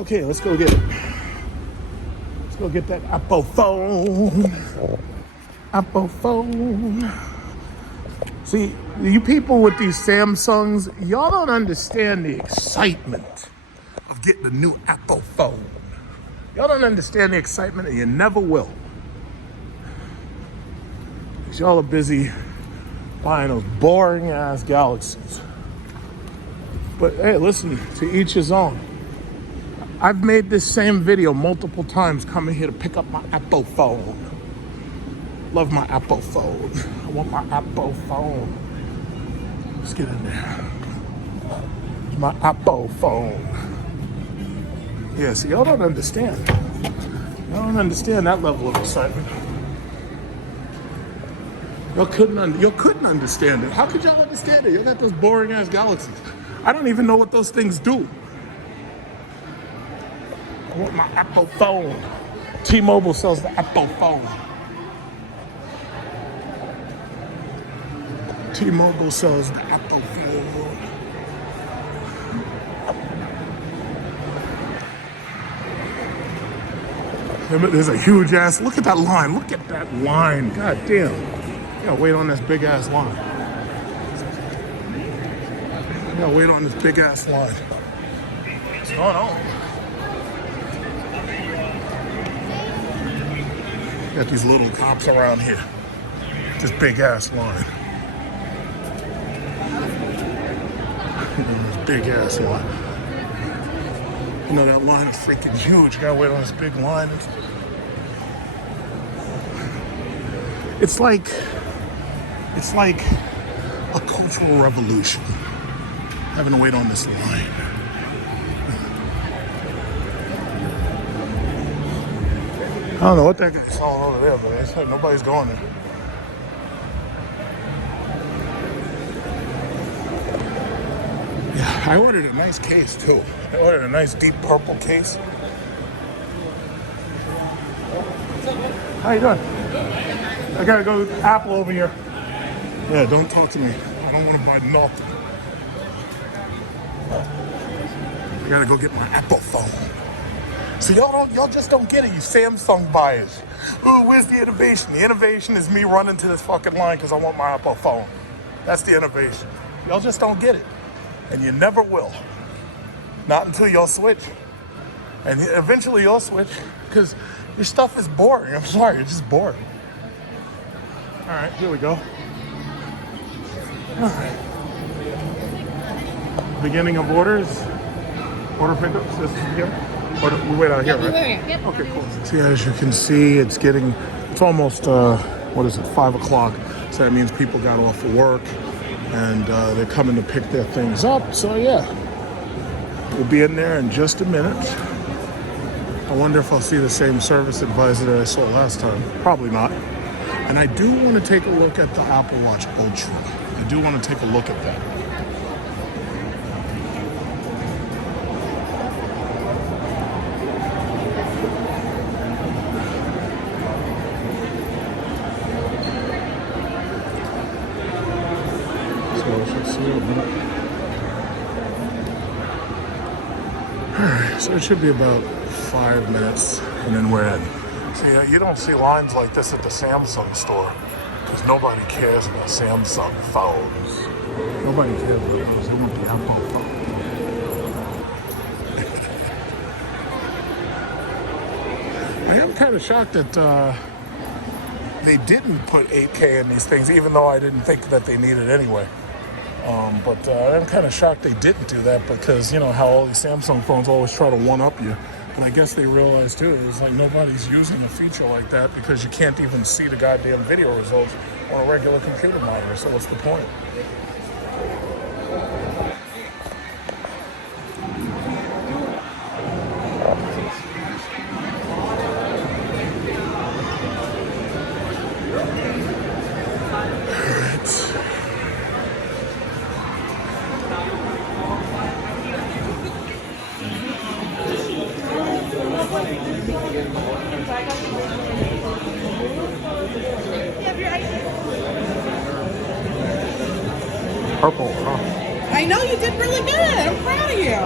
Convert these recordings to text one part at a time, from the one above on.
Okay, let's go get it. Let's go get that Apple phone. Apple phone. See, you people with these Samsungs, y'all don't understand the excitement of getting a new Apple phone. Y'all don't understand the excitement, and you never will. Because y'all are busy buying those boring ass Galaxies. But hey, listen, to each his own. I've made this same video multiple times coming here to pick up my Apple phone. Love my Apple phone. I want my Apple phone. Let's get in there. My Apple phone. Yeah, see, y'all don't understand. Y'all don't understand that level of excitement. Y'all couldn't understand it. How could y'all understand it? You got those boring ass Galaxies. I don't even know what those things do. I want my Apple phone. T-Mobile sells the Apple phone. T-Mobile sells the Apple phone. There's a huge ass, look at that line. Look at that line. God damn. You gotta wait on this big ass line. You gotta wait on this big ass line. What's going on? Got these little cops around here. This big ass line. This big ass line. You know that line is freaking huge. You gotta wait on this big line. It's like a cultural revolution. Having to wait on this line. I don't know what that guy's selling over there, but it's like nobody's going there. Yeah, I ordered a nice case too. I ordered a nice deep purple case. How you doing? I gotta go to Apple over here. Yeah, don't talk to me. I don't want to buy nothing. I gotta go get my Apple phone. So y'all just don't get it, you Samsung buyers. Ooh, where's the innovation? The innovation is me running to this fucking line because I want my Apple phone. That's the innovation. Y'all just don't get it. And you never will. Not until y'all switch. And eventually you'll switch because your stuff is boring. I'm sorry, it's just boring. All right, here we go. All right. Beginning of orders. Order pickups. This is here. Or we wait out here, right? Yep. Okay, cool. See, as you can see, it's almost, 5 o'clock. So that means people got off of work and they're coming to pick their things up. So yeah, we'll be in there in just a minute. I wonder if I'll see the same service advisor that I saw last time. Probably not. And I do want to take a look at the Apple Watch Ultra. I do want to take a look at that. So it should be about 5 minutes, and then we're in. See, you don't see lines like this at the Samsung store, because nobody cares about Samsung phones. Nobody cares about those. They want the Apple phone. I am kind of shocked that they didn't put 8K in these things, even though I didn't think that they needed it anyway. But I'm kind of shocked they didn't do that because, you know, how all these Samsung phones always try to one-up you. But I guess they realized, too, it's like nobody's using a feature like that because you can't even see the goddamn video results on a regular computer monitor. So what's the point? Purple, huh? I know you did really good. I'm proud of you.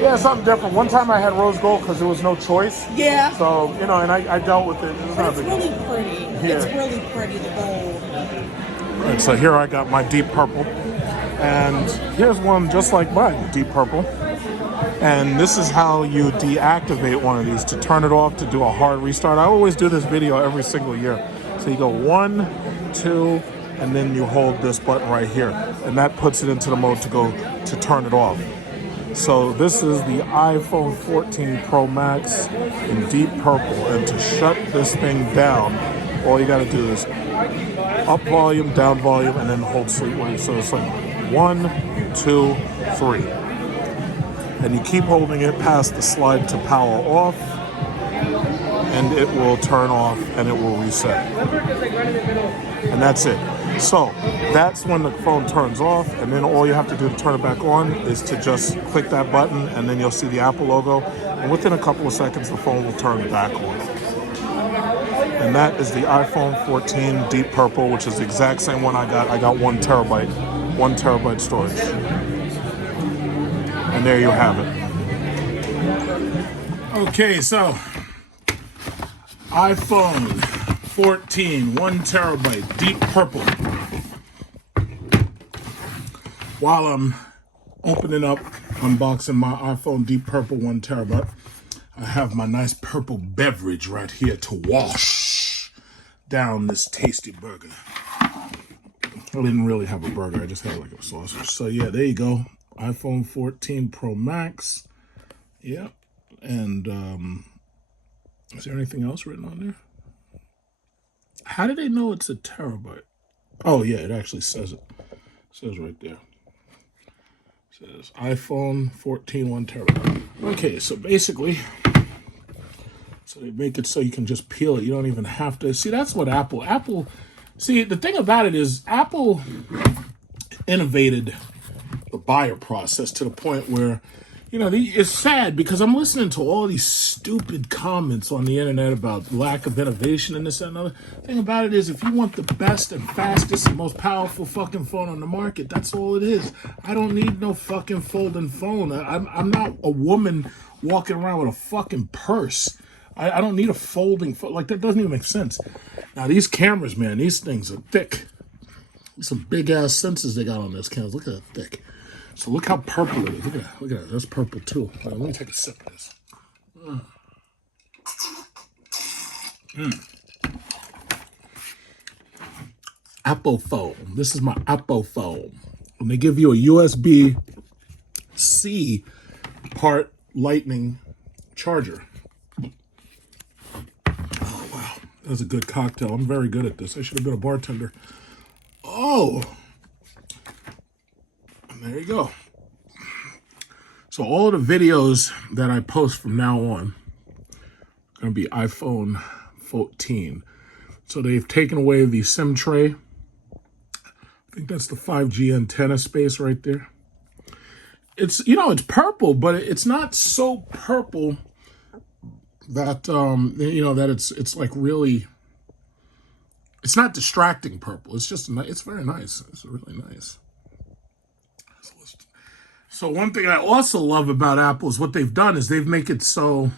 Yeah, something different. One time I had rose gold because there was no choice. Yeah. So, you know, and I dealt with it. But it's really pretty. Yeah. It's really pretty, the gold. All right, so here I got my deep purple. And here's one just like mine, deep purple. And this is how you deactivate one of these, to turn it off, to do a hard restart. I always do this video every single year. So you go 1, 2, and then you hold this button right here. And that puts it into the mode to turn it off. So this is the iPhone 14 Pro Max in deep purple. And to shut this thing down, all you gotta do is up volume, down volume, and then hold sleep wave. So it's like 1, 2, 3. And you keep holding it past the slide to power off, and it will turn off and it will reset. And that's it. So that's when the phone turns off, and then all you have to do to turn it back on is to just click that button, and then you'll see the Apple logo. And within a couple of seconds, the phone will turn back on. And that is the iPhone 14 Deep Purple, which is the exact same one I got. I got 1 terabyte storage. And there you have it. Okay, so iPhone 14, 1 terabyte, deep purple. While I'm opening up, unboxing my iPhone deep purple 1 terabyte, I have my nice purple beverage right here to wash down this tasty burger. I didn't really have a burger, I just had like a sausage. So yeah, there you go. iPhone 14 Pro Max. Yep. And is there anything else written on there? How do they know it's a terabyte? Oh yeah, it actually says it. It says right there. It says iPhone 14 1 terabyte. Okay, so basically, so they make it so you can just peel it. You don't even have to. See, that's what Apple, see, the thing about it is Apple innovated the buyer process to the point where, you know, it's sad because I'm listening to all these stupid comments on the internet about lack of innovation and this and another. The thing about it is, if you want the best and fastest and most powerful fucking phone on the market, that's all it is. I don't need no fucking folding phone. I'm not a woman walking around with a fucking purse. I don't need a folding phone. Like, that doesn't even make sense. Now, these cameras, man, these things are thick. Some big ass sensors they got on those cameras. Look at that thick. So look how purple it is. Look at that. Look at that. That's purple too. Let me take a sip of this. Apple phone. This is my Apple phone. And they give you a USB-C part lightning charger. Oh, wow. That was a good cocktail. I'm very good at this. I should have been a bartender. Oh. There you go. So all the videos that I post from now on are going to be iPhone 14. So they've taken away the SIM tray. I think that's the 5G antenna space right there. It's, you know, it's purple, but it's not so purple that, you know, that it's like really, it's not distracting purple. It's just, it's very nice. It's really nice. So one thing I also love about Apple is what they've done is they've make it so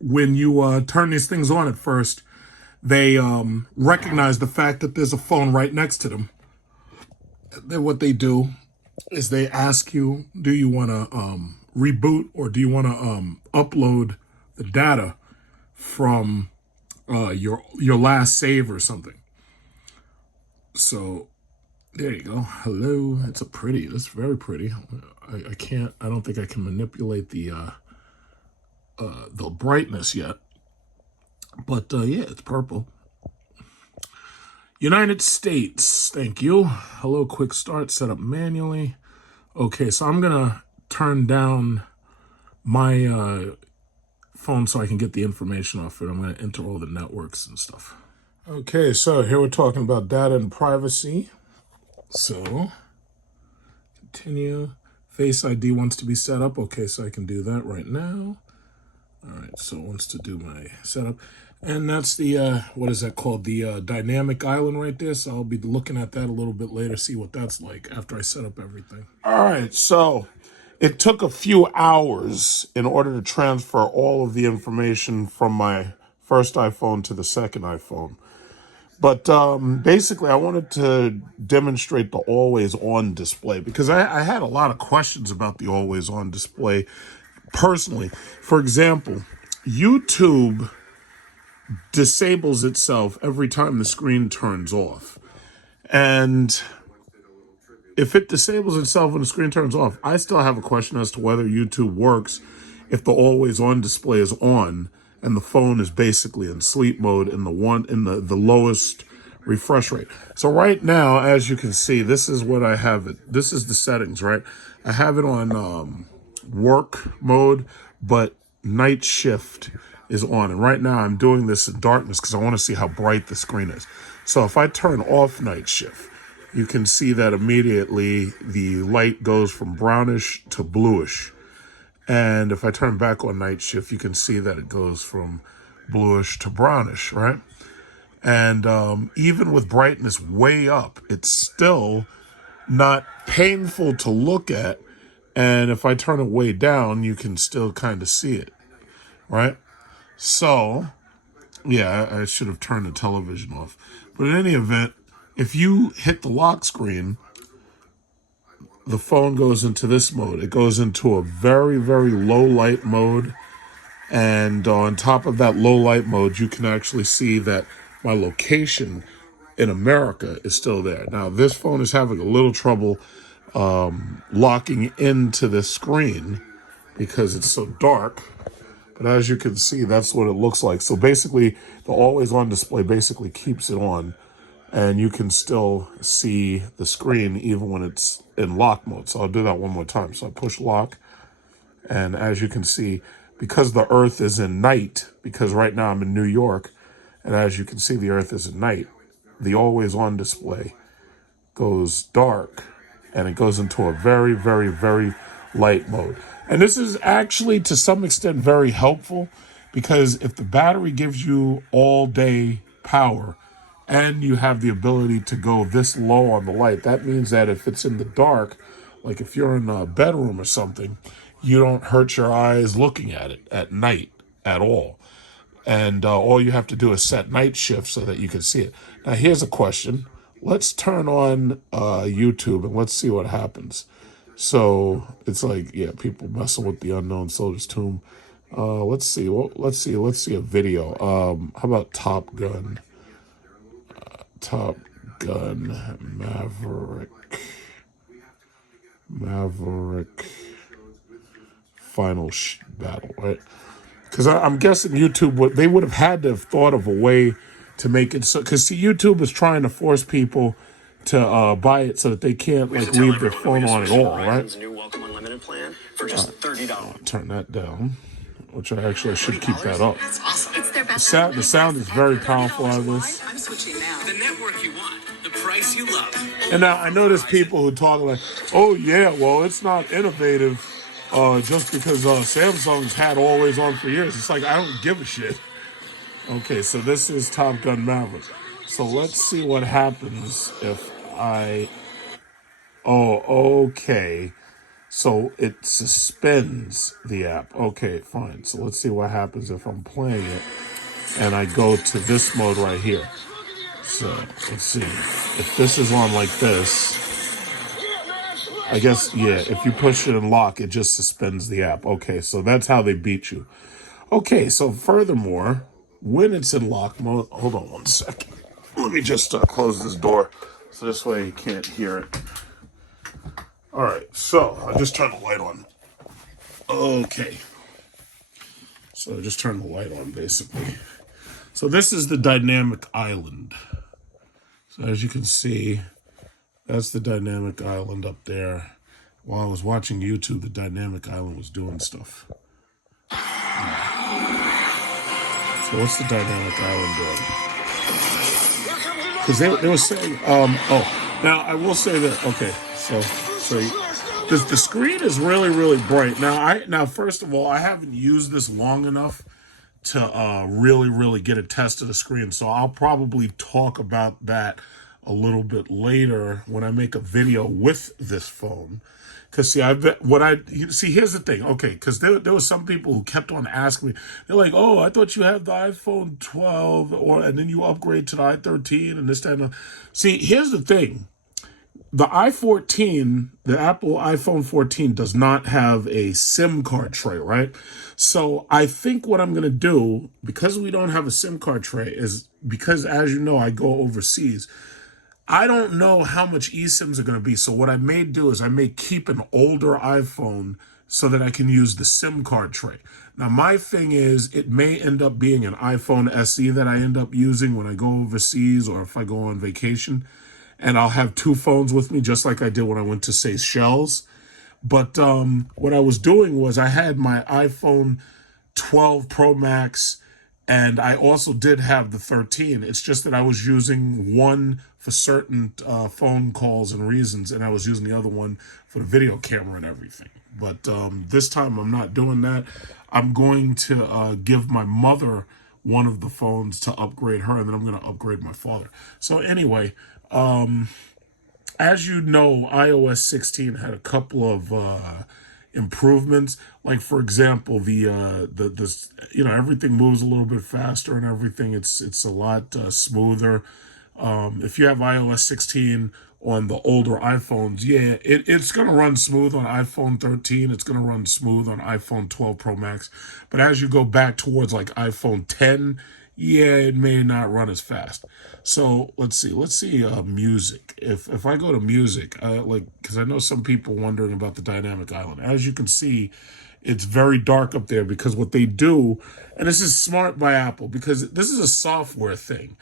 when you turn these things on at first, they recognize the fact that there's a phone right next to them. Then what they do is they ask you, do you want to reboot or do you want to upload the data from your last save or something? So there you go. Hello. It's very pretty. I don't think I can manipulate the brightness yet. But yeah, it's purple. United States, thank you. Hello, quick start, set up manually. Okay, so I'm gonna turn down my phone so I can get the information off it. I'm gonna enter all the networks and stuff. Okay, so here we're talking about data and privacy. So, continue. Face ID wants to be set up. Okay, so I can do that right now. All right, so it wants to do my setup. And that's the, what is that called? The dynamic island right there. So I'll be looking at that a little bit later, see what that's like after I set up everything. All right, so it took a few hours in order to transfer all of the information from my first iPhone to the second iPhone. But basically, I wanted to demonstrate the always on display because I had a lot of questions about the always on display personally. For example, YouTube disables itself every time the screen turns off. And if it disables itself when the screen turns off, I still have a question as to whether YouTube works if the always on display is on and the phone is basically in sleep mode in the lowest refresh rate. So right now, as you can see, this is what I have it. This is the settings, right? I have it on work mode, but night shift is on. And right now I'm doing this in darkness because I want to see how bright the screen is. So if I turn off night shift, you can see that immediately the light goes from brownish to bluish. And if I turn back on night shift, you can see that it goes from bluish to brownish, right? And even with brightness way up, it's still not painful to look at. And if I turn it way down, you can still kind of see it, right? So, yeah, I should have turned the television off. But in any event, if you hit the lock screen, the phone goes into this mode. It goes into a very, very low light mode. And on top of that low light mode, you can actually see that my location in America is still there. Now, this phone is having a little trouble locking into the screen because it's so dark. But as you can see, that's what it looks like. So basically, the always on display basically keeps it on. And you can still see the screen even when it's in lock mode. So I'll do that one more time. So I push lock. And as you can see, because the earth is in night, because right now I'm in New York, and as you can see, the earth is at night, the always on display goes dark and it goes into a very, very, very light mode. And this is actually to some extent very helpful because if the battery gives you all day power and you have the ability to go this low on the light, that means that if it's in the dark, like if you're in a bedroom or something, you don't hurt your eyes looking at it at night at all. And all you have to do is set night shift so that you can see it. Now, here's a question. Let's turn on YouTube and let's see what happens. So it's like, yeah, people messing with the Unknown Soldier's Tomb. Let's see. Well, let's see a video. How about Top Gun? Top Gun Maverick final battle, right? Because I'm guessing YouTube they would have had to have thought of a way to make it so. Because see, YouTube is trying to force people to buy it so that they can't like leave their phone on at all, right? New Welcome Unlimited plan for just $30. Turn that down, which I actually should keep that up. That's awesome. It's their best. The sound is very powerful out of this. I'm switching now. The network you want, the price you love. And now I know there's people who talk like, oh yeah, well it's not innovative just because Samsung's had always on for years. It's like, I don't give a shit. Okay, so this is Top Gun Maverick. So let's see what happens if okay. So it suspends the app. Okay, fine. So let's see what happens if I'm playing it and I go to this mode right here. So let's see. If this is on like this, I guess, yeah, if you push it and lock, it just suspends the app. Okay, so that's how they beat you. Okay, so furthermore, when it's in lock mode, hold on one second. Let me just close this door so this way you can't hear it. All right, so I just turned the light on. Okay. So I just turned the light on, basically. So this is the dynamic island. So as you can see, that's the dynamic island up there. While I was watching YouTube, the dynamic island was doing stuff. So what's the dynamic island doing? Because they were saying, now I will say that, okay, so the screen is really, really bright. Now, first of all, I haven't used this long enough to really, really get a test of the screen. So I'll probably talk about that a little bit later when I make a video with this phone. Cause see, here's the thing. Okay, cause there was some people who kept on asking me. They're like, "Oh, I thought you had the iPhone 12, and then you upgrade to the i13 and this that, and that." See, here's the thing. The i14, the Apple iPhone 14 does not have a SIM card tray, right? So I think what I'm going to do, because we don't have a SIM card tray, is because, as you know, I go overseas. I don't know how much eSIMs are going to be. So what I may do is I may keep an older iPhone so that I can use the SIM card tray. Now, my thing is it may end up being an iPhone SE that I end up using when I go overseas or if I go on vacation. And I'll have two phones with me, just like I did when I went to Seychelles. But what I was doing was I had my iPhone 12 Pro Max, and I also did have the 13. It's just that I was using one for certain phone calls and reasons, and I was using the other one for the video camera and everything. But this time I'm not doing that. I'm going to give my mother one of the phones to upgrade her, and then I'm going to upgrade my father. So anyway, as you know, iOS 16 had a couple of improvements. Like, for example, the everything moves a little bit faster and everything. It's a lot smoother. If you have iOS 16 on the older iPhones, yeah, it's going to run smooth on iPhone 13. It's going to run smooth on iPhone 12 Pro Max. But as you go back towards like iPhone 10, yeah, it may not run as fast. So let's see music. If I go to music, because I know some people wondering about the dynamic island. As you can see, it's very dark up there because what they do, and this is smart by Apple because this is a software thing.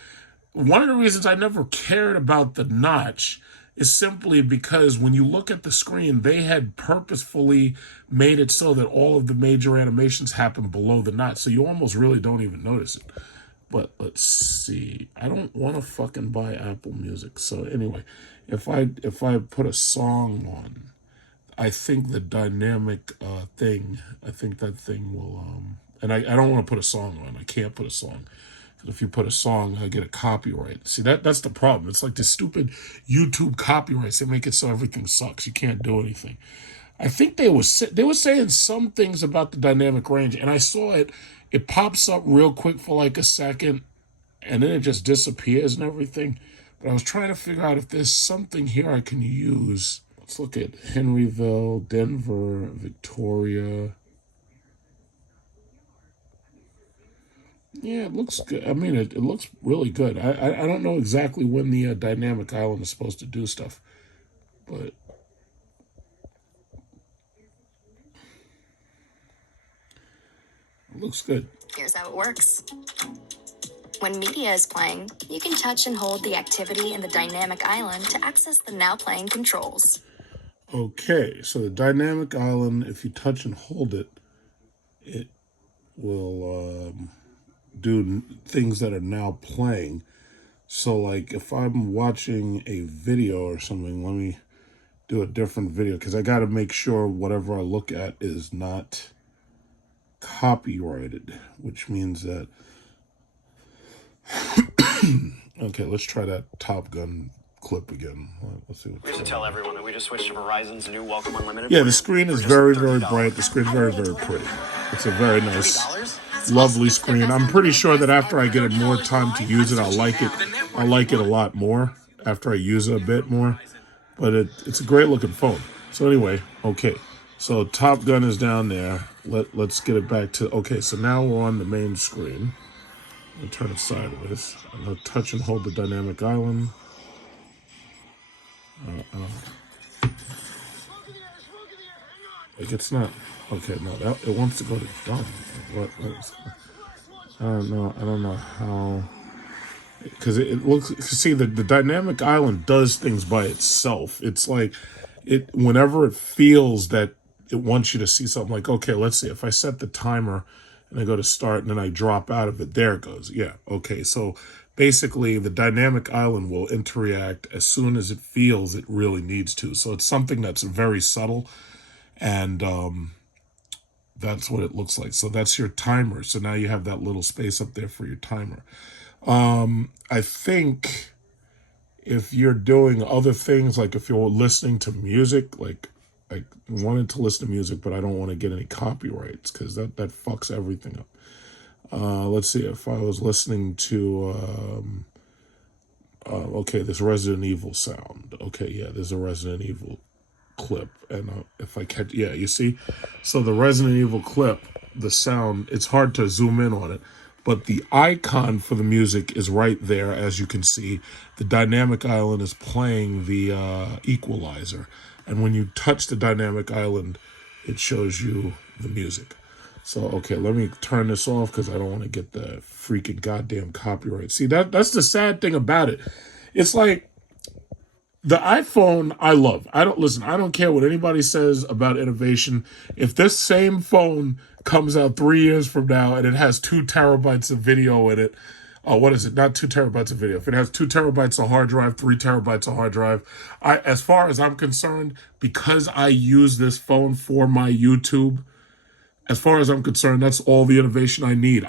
One of the reasons I never cared about the notch is simply because when you look at the screen, they had purposefully made it so that all of the major animations happen below the notch. So you almost really don't even notice it. But let's see. I don't want to fucking buy Apple Music. So anyway, if I put a song on, I think the dynamic thing, I think that thing will, and I don't want to put a song on. I can't put a song. Because if you put a song, I get a copyright. See, that's the problem. It's like the stupid YouTube copyrights. They make it so everything sucks. You can't do anything. I think they were saying some things about the dynamic range, and I saw it. It pops up real quick for like a second, and then it just disappears and everything. But I was trying to figure out if there's something here I can use. Let's look at Henryville, Denver, Victoria. Yeah, it looks good. I mean, it looks really good. I don't know exactly when the dynamic island is supposed to do stuff, but it looks good. Here's how it works. When media is playing, you can touch and hold the activity in the dynamic island to access the now playing controls. Okay, so the dynamic island, if you touch and hold it, it will do things that are now playing. So like if I'm watching a video or something, let me do a different video because I got to make sure whatever I look at is not copyrighted, which means that okay, let's try that Top Gun clip again. Let's see. We should tell everyone that we just switched to Verizon's new Welcome Unlimited. Yeah, the screen is very, very bright. The screen's very, very pretty. It's a very nice, lovely screen. I'm pretty sure that after I get more time to use it, I'll like it. I'll like it a lot more after I use it a bit more. But it's a great looking phone. So anyway, okay. So Top Gun is down there. Let's get it back to, okay, so now we're on the main screen. I'll turn it sideways. I'm going to touch and hold the dynamic island. Like it's not, okay, no, it wants to go to done. I don't know how, because it looks, see, the dynamic island does things by itself. It's like, whenever it feels that it wants you to see something, like, okay, let's see, if I set the timer and I go to start and then I drop out of it, there it goes. Yeah, okay, so basically the dynamic island will interact as soon as it feels it really needs to. So it's something that's very subtle, and that's what it looks like. So that's your timer. So now you have that little space up there for your timer. I think if you're doing other things, like if you're listening to music, like I wanted to listen to music, but I don't want to get any copyrights because that fucks everything up. Let's see if I was listening to, okay, this Resident Evil sound. Okay, yeah, there's a Resident Evil clip. And if I catch, yeah, you see? So the Resident Evil clip, the sound, it's hard to zoom in on it, but the icon for the music is right there, as you can see. The dynamic island is playing the equalizer. And when you touch the dynamic island, it shows you the music. So, okay, let me turn this off because I don't want to get the freaking goddamn copyright. See, that's the sad thing about it. It's like the iPhone I love. I don't care what anybody says about innovation. If this same phone comes out 3 years from now and it has 2 terabytes of video in it, what is it? Not 2 terabytes of video. If it has 2 terabytes of hard drive, 3 terabytes of hard drive, as far as I'm concerned, because I use this phone for my YouTube, as far as I'm concerned, that's all the innovation I need.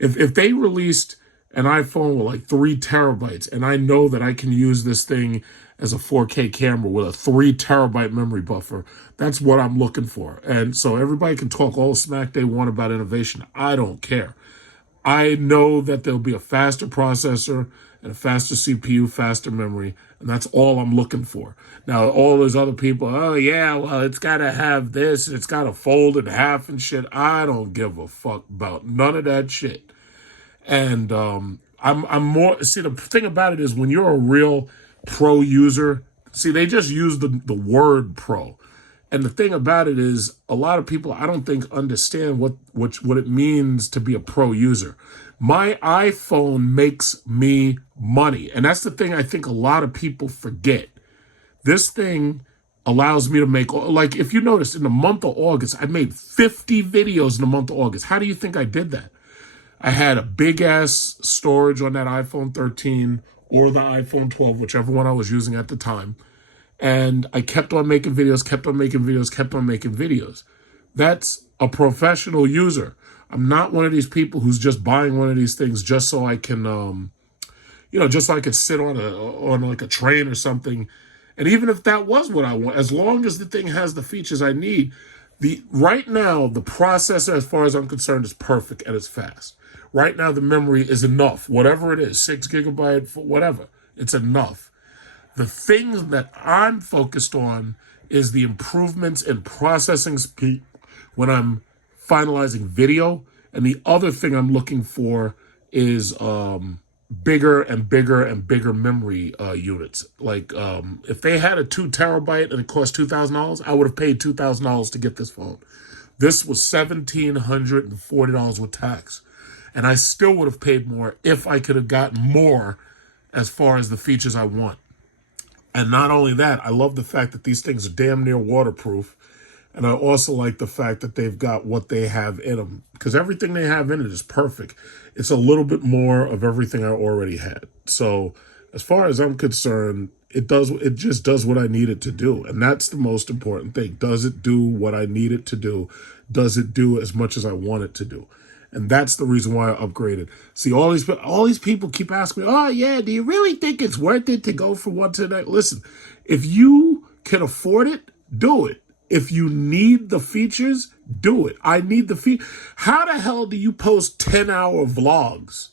If they released an iPhone with like 3 terabytes and I know that I can use this thing as a 4K camera with a 3 terabyte memory buffer, that's what I'm looking for. And so everybody can talk all the smack they want about innovation. I don't care. I know that there'll be a faster processor and a faster CPU, faster memory, and that's all I'm looking for. Now, all those other people, oh yeah, well, it's got to have this, it's got to fold in half and shit. I don't give a fuck about none of that shit. And I'm more, see, the thing about it is when you're a real pro user, see, they just use the word pro. And the thing about it is a lot of people, I don't think, understand what it means to be a pro user. My iPhone makes me money. And that's the thing I think a lot of people forget. This thing allows me to make, like, if you notice, in the month of August, I made 50 videos in the month of August. How do you think I did that? I had a big-ass storage on that iPhone 13 or the iPhone 12, whichever one I was using at the time. And I kept on making videos, kept on making videos, kept on making videos. That's a professional user. I'm not one of these people who's just buying one of these things just so I can, just so I could sit on like a train or something. And even if that was what I want, as long as the thing has the features I need, right now, the processor, as far as I'm concerned, is perfect and it's fast. Right now, the memory is enough. Whatever it is, 6 gigabyte, whatever, it's enough. The thing that I'm focused on is the improvements in processing speed when I'm finalizing video. And the other thing I'm looking for is bigger and bigger and bigger memory units. Like if they had a 2 terabyte and it cost $2,000, I would have paid $2,000 to get this phone. This was $1,740 with tax. And I still would have paid more if I could have gotten more as far as the features I want. And not only that, I love the fact that these things are damn near waterproof. And I also like the fact that they've got what they have in them. Because everything they have in it is perfect. It's a little bit more of everything I already had. So as far as I'm concerned, it just does what I need it to do. And that's the most important thing. Does it do what I need it to do? Does it do as much as I want it to do? And that's the reason why I upgraded. See, all these people keep asking me, oh, yeah, do you really think it's worth it to go from one to the next? Listen, if you can afford it, do it. If you need the features, do it. I need the feature. How the hell do you post 10-hour vlogs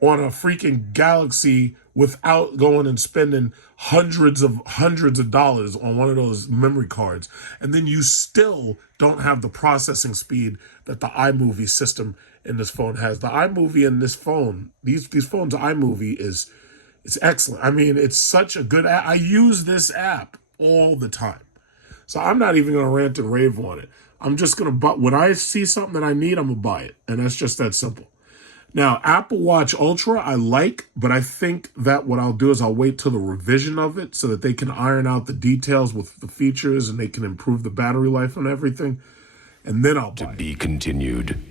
on a freaking Galaxy without going and spending hundreds of dollars on one of those memory cards, and then you still don't have the processing speed that the iMovie system in this phone has? The iMovie in this phone, these phones, iMovie it's excellent. I mean, it's such a good app. I use this app all the time. So I'm not even going to rant and rave on it. I'm just going to buy, when I see something that I need, I'm going to buy it. And that's just that simple. Now, Apple Watch Ultra, I like, but I think that what I'll do is I'll wait till the revision of it so that they can iron out the details with the features and they can improve the battery life and everything. And then I'll buy it. To be continued.